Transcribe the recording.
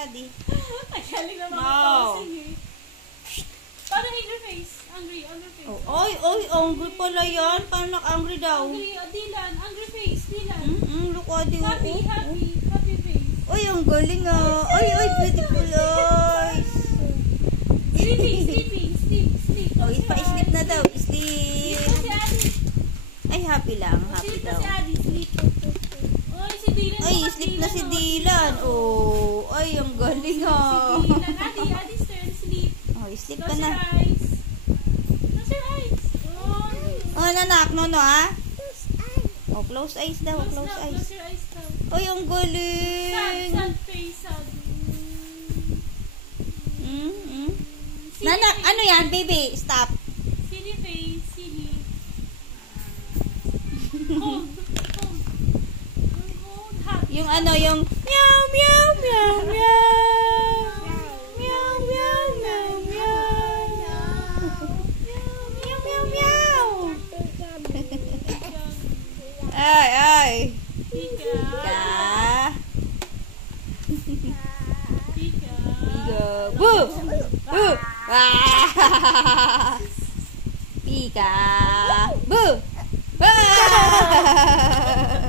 Adi. Nagaling na mga No. pausing eh. Paano angry face? Angry face. Oy, angry pala yan. Paano nak-angry daw? Angry, Dylan. Angry face, Dylan. Look, Adi. Happy face. Oy, ang galing ah. Oy, beautiful eyes. Sleep. Oh, pa-sleep na daw. Sleep. Sleep si Adi. Ay, happy lang. Happy Sleep na daw. si Adi, sleep. Oy, si Dylan. Ay, sleep na si Dylan. Oh, ay, ang galing ah. Si Dylan. Adi, turn, sleep. Oh, sleep ka Close na. your eyes. Close your eyes. Oh, nanak, no, ha? Oh, close eyes daw. Close eyes. Close your eyes daw. Ay, ang galing. Sad face, sad. Nanak, ano yan, baby? Stop. Silly face, silly. Cold. Hot. Yung ano, yung meow, meow, meow, meow. Meow, meow, meow, meow. Meow, meow, meow. Ay. Pika. Boo! Boo! Pika! Boo! Ah!